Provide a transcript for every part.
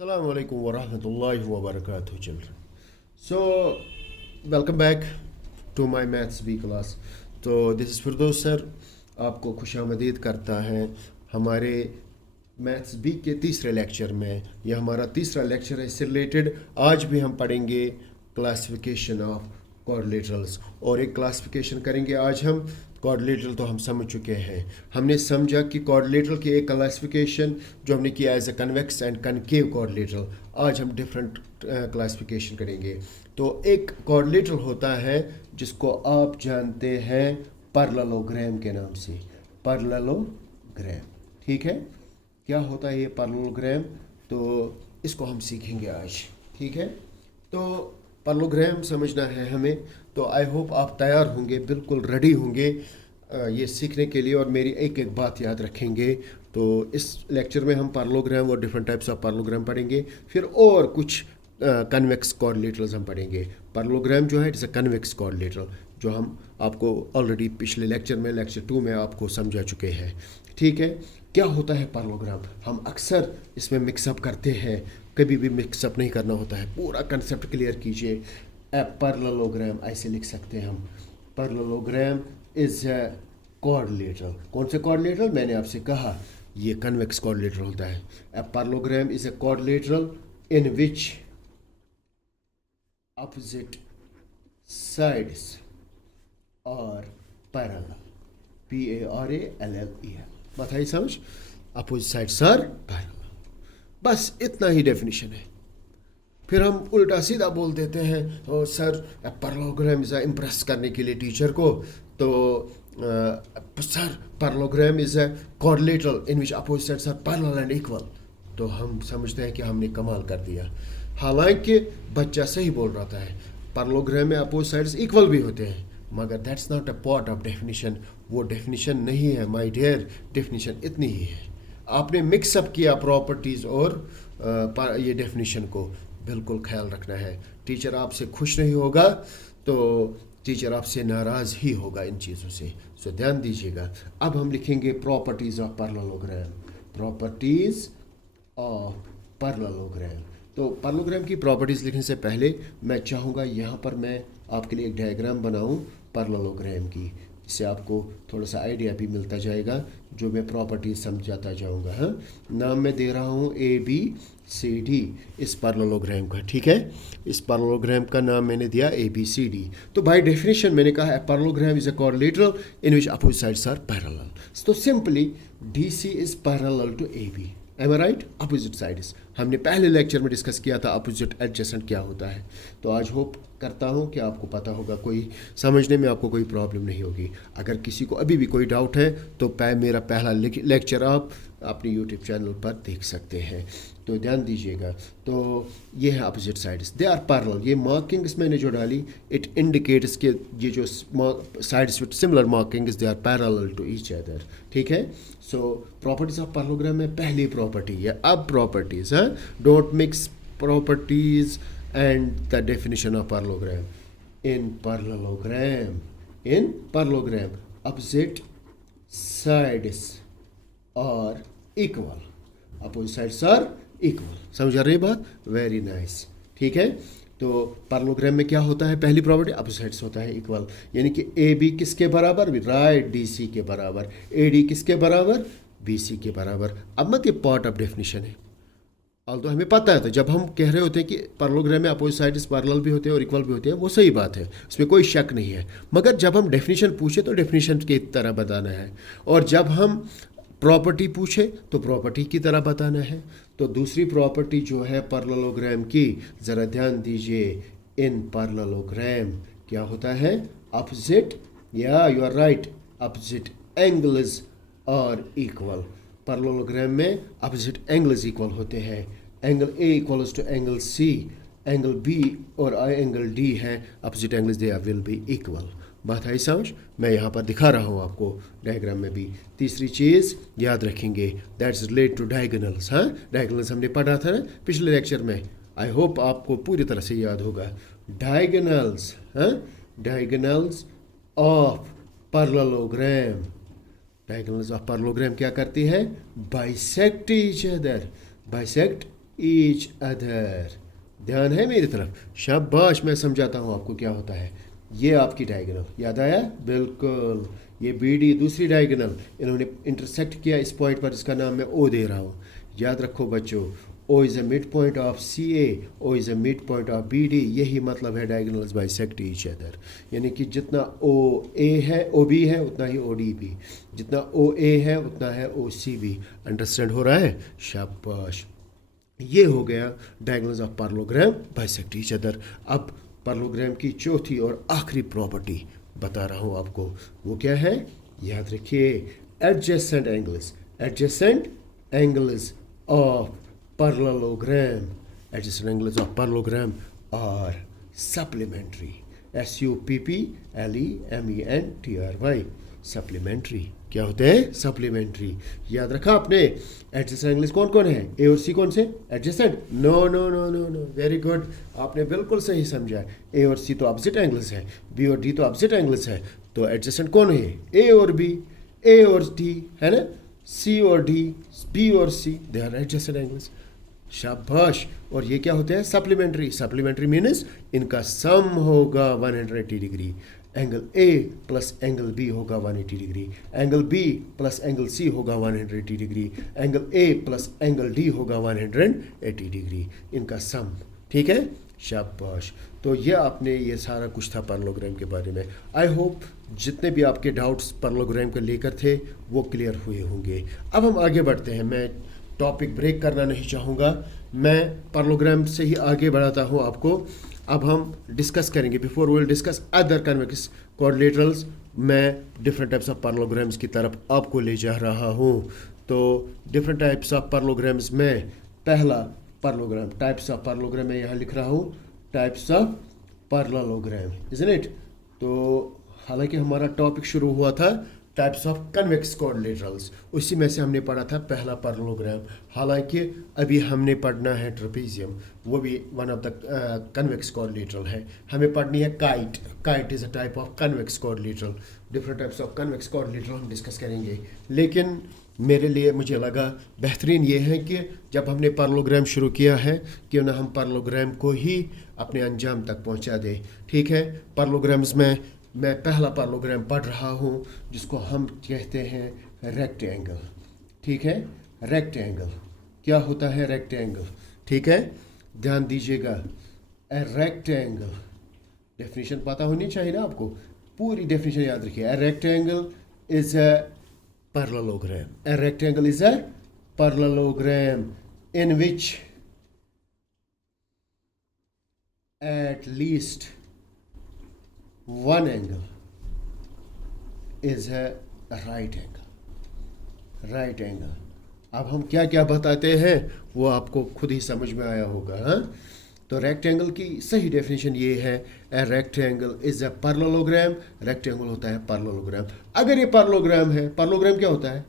Assalamu alaikum wa rahmatullahi wa barakatuh, children. So, welcome back to my maths B class. तो this is Firdous sir आपको खुशामदीद करता है हमारे maths B के तीसरे लेक्चर में। यह हमारा तीसरा लेक्चर है इससे रिलेटेड। आज भी हम पढ़ेंगे क्लासिफिकेशन ऑफ क्वाड्रिलेटरल्स और एक क्लासिफिकेशन करेंगे आज हम। क्वाड्रिलेटरल तो हम समझ चुके हैं, हमने समझा कि क्वाड्रिलेटरल की एक क्लासिफिकेशन जो हमने किया as a convex and concave quadrilateral. आज हम डिफरेंट क्लासिफिकेशन करेंगे। तो एक क्वाड्रिलेटरल होता है जिसको आप जानते हैं पैरेललोग्राम के नाम से। पैरेललोग्राम, ठीक है। क्या होता है ये पैरेललोग्राम, तो इसको हम सीखेंगे आज, ठीक है। तो पैरेललोग्राम समझना है हमें, तो आई होप आप तैयार होंगे, बिल्कुल रेडी होंगे ये सीखने के लिए और मेरी एक एक बात याद रखेंगे। तो इस लेक्चर में हम पैरेललोग्राम और डिफरेंट टाइप्स ऑफ पैरेललोग्राम पढ़ेंगे, फिर और कुछ कन्वेक्स क्वाड्रिलेटरल्स हम पढ़ेंगे। पैरेललोग्राम जो है इट्स अ कन्वेक्स क्वाड्रिलेटरल, जो हम आपको ऑलरेडी पिछले लेक्चर में लेक्चर 2 में आपको समझा चुके हैं, ठीक है। क्या होता है पैरेललोग्राम, हम अक्सर इसमें मिक्सअप करते हैं, कभी भी मिक्सअप नहीं करना होता है। पूरा कंसेप्ट क्लियर कीजिए। ए पैरेललोग्राम ऐसे लिख सकते हैं हम, पैरेललोग्राम इज ए क्वाड्रिलेटरल। कौन से क्वाड्रिलेटरल, मैंने आपसे कहा ये कन्वेक्स क्वाड्रिलेटरल होता है। A parallelogram is a quadrilateral in which opposite sides are parallel, PARALLEL। बात आई समझ, अपोजिट साइड्स आर पैरेलल, बस इतना ही डेफिनेशन है। फिर हम उल्टा सीधा बोल देते हैं और सर पैरेललोग्राम इज इम्प्रेस करने के लिए टीचर को, तो sir parallelogram is a quadrilateral in which opposite sides are parallel and equal. तो हम समझते हैं कि हमने कमाल कर दिया, हालांकि बच्चा सही बोल रहा है। पैरेललोग्राम में अपोजिट साइड्स इक्वल भी होते हैं, मगर that's not a part of definition. वो डेफिनेशन नहीं है माय डियर, डेफिनेशन इतनी ही है। आपने मिक्सअप किया प्रॉपर्टीज़ और ये डेफिनेशन को, बिल्कुल ख्याल रखना है। टीचर आपसे खुश नहीं होगा तो टीचर आपसे नाराज़ ही होगा इन चीज़ों से, सो ध्यान दीजिएगा। अब हम लिखेंगे properties of parallelogram, properties of parallelogram. तो पैरेललोग्राम की प्रॉपर्टीज़ लिखने से पहले मैं चाहूँगा यहाँ पर मैं आपके लिए एक डायग्राम बनाऊँ पैरेललोग्राम की, इससे आपको थोड़ा सा आइडिया भी मिलता जाएगा, जो मैं प्रॉपर्टीज़ समझाता जाऊँगा। हाँ, नाम मैं दे रहा हूँ ABCD इस पैरेललोग्राम का, ठीक है। इस पैरेललोग्राम का नाम मैंने दिया ABCD। तो बाय डेफिनेशन मैंने कहा parallelogram is a quadrilateral in which opposite sides are parallel. तो simply DC is parallel to AB, am I right, opposite sides. हमने पहले लेक्चर में डिस्कस किया था अपोजिट एडजेसेंट क्या होता है। तो आज होप करता हूँ कि आपको पता होगा, कोई समझने में आपको कोई प्रॉब्लम नहीं होगी। अगर किसी को अभी भी कोई डाउट है तो मेरा पहला लेक्चर आप अपने यूट्यूब चैनल पर देख सकते हैं, तो ध्यान दीजिएगा। तो ये है opposite sides, they are parallel. ये मार्किंग्स मैंने जो डाली इट इंडिकेट्स के ये जो sides with similar markings they are parallel to each other, ठीक है। सो प्रॉपर्टीज ऑफ पैरेललोग्राम में पहली प्रॉपर्टी है। अब प्रॉपर्टीज, हाँ, don't mix properties and the definition of parallelogram. In parallelogram opposite sides are equal, opposite sides are equal। समझ आ रही बात, वेरी नाइस, ठीक है। तो पैरेललोग्राम में क्या होता है, पहली प्रॉपर्टी अपोजिट साइड्स होता है इक्वल, यानी कि AB किसके बराबर, राइट, DC के बराबर। AD किसके बराबर, BC के बराबर। अब मत ये पार्ट ऑफ डेफिनेशन है, तो हमें पता है। तो जब हम कह रहे होते हैं कि पैरेललोग्राम में अपोजिट साइड्स पैरेलल भी होते हैं और इक्वल भी होते हैं, वो सही बात है, इसमें कोई शक नहीं है। मगर जब हम डेफिनेशन पूछे तो डेफिनेशन की तरह बताना है, और जब हम प्रॉपर्टी पूछे तो प्रॉपर्टी की तरह बताना है। तो दूसरी प्रॉपर्टी जो है पैरेललोग्राम की, ज़रा ध्यान दीजिए। इन पैरेललोग्राम क्या होता है, अपोजिट, या you are right, opposite angles are equal. Parallelogram में अपोजिट एंगल्स इक्वल होते हैं। Angle A equals to angle C, angle B और एंगल D है opposite angles, they will be equal. बात आई समझ, मैं यहाँ पर दिखा रहा हूँ आपको डायग्राम में भी। तीसरी चीज़ याद रखेंगे, दैट्स रिलेट टू डायगोनल्स। हाँ, डायगोनल्स हमने पढ़ा था ना पिछले लेक्चर में, आई होप आपको पूरी तरह से याद होगा। डायगोनल्स, हाँ, diagonals of parallelogram, diagonals of parallelogram क्या करती है, bisect each other, bisect each other. ध्यान है मेरी तरफ, शाबाश। मैं समझाता हूँ आपको क्या होता है। ये आपकी डायगोनल याद आया? बिल्कुल। ये बी डी दूसरी डायगोनल, इन्होंने इंटरसेक्ट किया इस पॉइंट पर, इसका नाम मैं ओ दे रहा हूँ। याद रखो बच्चों, O is a mid point of C A, O is a mid point of B D. यही मतलब है डायगोनल्स बाइसेक्ट ईच अदर। यानी कि जितना ओ ए है, ओ बी है, उतना ही ओ डी भी। जितना ओ ए है उतना है ओ सी भी। अंडरस्टैंड हो रहा है? शाबाश। ये हो गया diagonals of parallelogram bisect each other. अब पैरेललोग्राम की चौथी और आखिरी प्रॉपर्टी बता रहा हूँ आपको, वो क्या है? याद रखिए, adjacent angles. Adjacent angles of parallelogram, adjacent angles of parallelogram are supplementary. SUPPLEMENTRY, supplementary. क्या होते हैं? सप्लीमेंट्री। याद रखा आपने? एडजेसेंट एंगल्स कौन कौन है? ए और सी कौन से? Adjacent? No no no no no, very good, आपने बिल्कुल सही समझा। ए और सी तो ऑपोजिट एंगल्स है, बी और डी तो ऑपोजिट एंगल्स है, तो एडजेसेंट कौन है? ए और बी, ए और डी, है ना? सी और डी, बी और सी, दे आर एडजेसेंट एंगल्स। शाबाश। और ये क्या होते हैं? सप्लीमेंट्री। सप्लीमेंट्री मीन्स इनका सम होगा 180 degree. Angle A plus angle B होगा 180 degree, angle B plus angle C होगा 180 degree, angle A plus angle D होगा 180 डिग्री, इनका सम। ठीक है? शाबाश। तो ये आपने, ये सारा कुछ था पैरेललोग्राम के बारे में। आई होप जितने भी आपके डाउट्स पैरेललोग्राम को लेकर थे वो क्लियर हुए होंगे। अब हम आगे बढ़ते हैं। मैं टॉपिक ब्रेक करना नहीं चाहूँगा, मैं पैरेललोग्राम से ही आगे बढ़ाता हूँ आपको। अब हम डिस्कस करेंगे, before we will discuss other convex quadrilaterals, मैं डिफरेंट टाइप्स ऑफ पैरेललोग्राम्स की तरफ आपको ले जा रहा हूँ। तो डिफरेंट टाइप्स ऑफ पैरेललोग्राम्स में पहला पैरेललोग्राम, टाइप्स ऑफ पैरेललोग्राम मैं यहाँ लिख रहा हूँ, types of parallelogram, isn't it? तो हालांकि हमारा टॉपिक शुरू हुआ था टाइप्स ऑफ कन्वेक्स क्वाड्रिलेटरल्स, उसी में से हमने पढ़ा था पहला पैरेललोग्राम। हालांकि अभी हमने पढ़ना है ट्रेपेजियम, वो भी one of the convex quadrilateral है। हमें पढ़नी है kite. Kite is a type of convex quadrilateral. Different types of convex quadrilateral हम डिस्कस करेंगे, लेकिन मेरे लिए मुझे लगा बेहतरीन ये है कि जब हमने पैरेललोग्राम शुरू किया है, क्यों ना हम पैरेललोग्राम को ही अपने अंजाम तक पहुंचा दें। ठीक है? पैरेललोग्राम्स में मैं पहला पैरेललोग्राम पढ़ रहा हूँ जिसको हम कहते हैं रेक्टेंगल। ठीक है? रेक्टेंगल क्या होता है? रेक्टेंगल, ठीक है, ध्यान दीजिएगा। ए रेक्टेंगल, डेफिनेशन पता होनी चाहिए ना आपको, पूरी डेफिनेशन याद रखिए। A rectangle is a parallelogram. A rectangle is a parallelogram in which at least one angle is a right angle. Right angle. अब हम क्या क्या बताते हैं वो आपको खुद ही समझ में आया होगा। हाँ, तो रेक्टेंगल की सही डेफिनेशन ये है, a rectangle is a parallelogram. Rectangle होता है पैरेललोग्राम। अगर ये पैरेललोग्राम है, पैरेललोग्राम क्या होता है?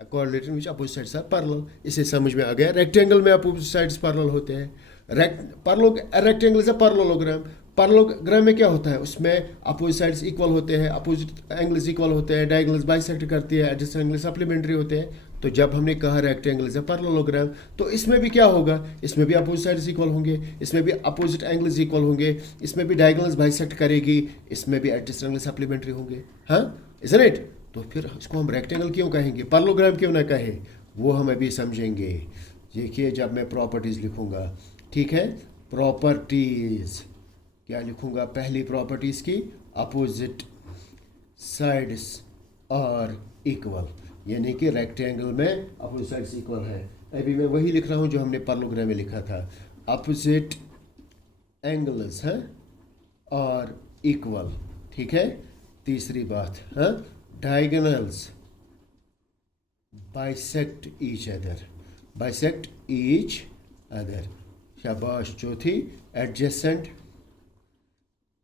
A quadrilateral which opposite sides are parallel. इसे समझ में आ गया। रेक्टेंगल में अपोजिट साइड्स पैरेलल होते हैं। Rectangle is a parallelogram. Parallelogram में क्या होता है? उसमें अपोजिट साइड्स इक्वल होते हैं, अपोजिट एंगल्स इक्वल होते हैं, डायगोनल्स बाइसेक्ट करती है, एडजेसेंट एंगल सप्लीमेंट्री होते हैं। तो जब हमने कहा रेक्टेंगल इज अ पैरेललोग्राम, तो इसमें भी क्या होगा? इसमें भी अपोजिट साइड्स इक्वल होंगे, इसमें भी अपोजिट एंगल्स इक्वल होंगे, इसमें भी डायगोनल्स बाइसेक्ट करेगी, इसमें भी एडजेसेंट एंगल सप्लीमेंट्री होंगे। हाँ, इज़न्ट इट? तो फिर इसको हम रेक्टेंगल क्यों कहेंगे, पैरेललोग्राम क्यों ना कहें, वो हम अभी समझेंगे। देखिए, जब मैं प्रॉपर्टीज़ लिखूँगा, ठीक है, प्रॉपर्टीज़ क्या लिखूँगा? पहली प्रॉपर्टीज़ की, अपोजिट साइड्स आर इक्वल, यानी कि रेक्टेंगल में अपोजिट साइड्स इक्वल है। अभी मैं वही लिख रहा हूँ जो हमने पैरेललोग्राम में लिखा था, अपोजिट एंगल्स हैं और इक्वल। ठीक है? तीसरी बात, हाँ, diagonals bisect each other, bisect each other। शाबाश। चौथी, adjacent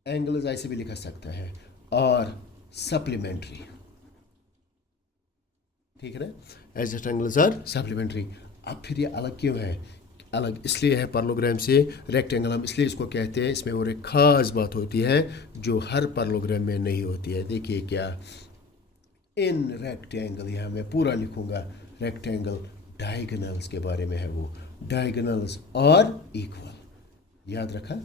angles ऐसे भी लिखा सकता है, और supplementary। ठीक है ना? adjacent angles are supplementary। अब फिर ये अलग क्यों है? अलग इसलिए है पैरेललोग्राम से। रेक्टेंगल हम इसलिए इसको कहते हैं, इसमें और एक ख़ास बात होती है जो हर पैरेललोग्राम में नहीं होती है। देखिए क्या, इन रेक्टेंगल, यहाँ मैं पूरा लिखूँगा, रेक्टेंगल डायगोनल्स के बारे में है वो। Diagonals are equal. याद रखा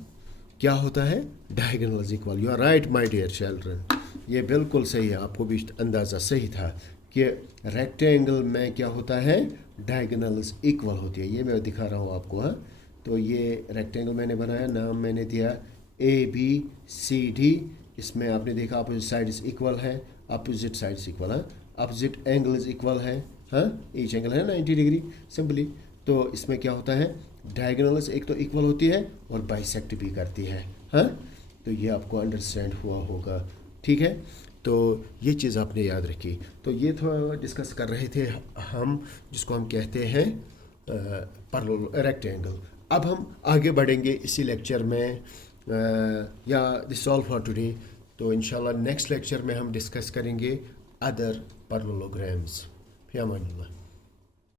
क्या होता है, diagonals equal. You are right my dear children, ये बिल्कुल सही है, आपको भी अंदाज़ा सही था कि रेक्टेंगल में क्या होता है, डायगोनल्स इक्वल होती है। ये मैं दिखा रहा हूँ आपको। हाँ, तो ये रेक्टेंगल मैंने बनाया, नाम मैंने दिया ABCD। इसमें आपने देखा अपोजिट साइड्स इक्वल है, अपोजिट साइड्स इक्वल है, अपोजिट एंगल्स इक्वल है। हाँ, ईच एंगल है 90 डिग्री सिंपली। तो इसमें क्या होता है, डायगोनल्स एक तो इक्वल होती है और बाइसेक्ट भी करती है। हाँ, तो ये आपको अंडरस्टैंड हुआ होगा, ठीक है। तो ये चीज़ आपने याद रखी। तो ये थोड़ा डिस्कस कर रहे थे हम, जिसको हम कहते हैं पैरेलल रेक्टेंगल। अब हम आगे बढ़ेंगे इसी लेक्चर में, या दिस ऑल फॉर टुडे। तो इंशाल्लाह नेक्स्ट लेक्चर में हम डिस्कस करेंगे अदर पैरेललोग्राम्स। फिर अमान अल्लाह।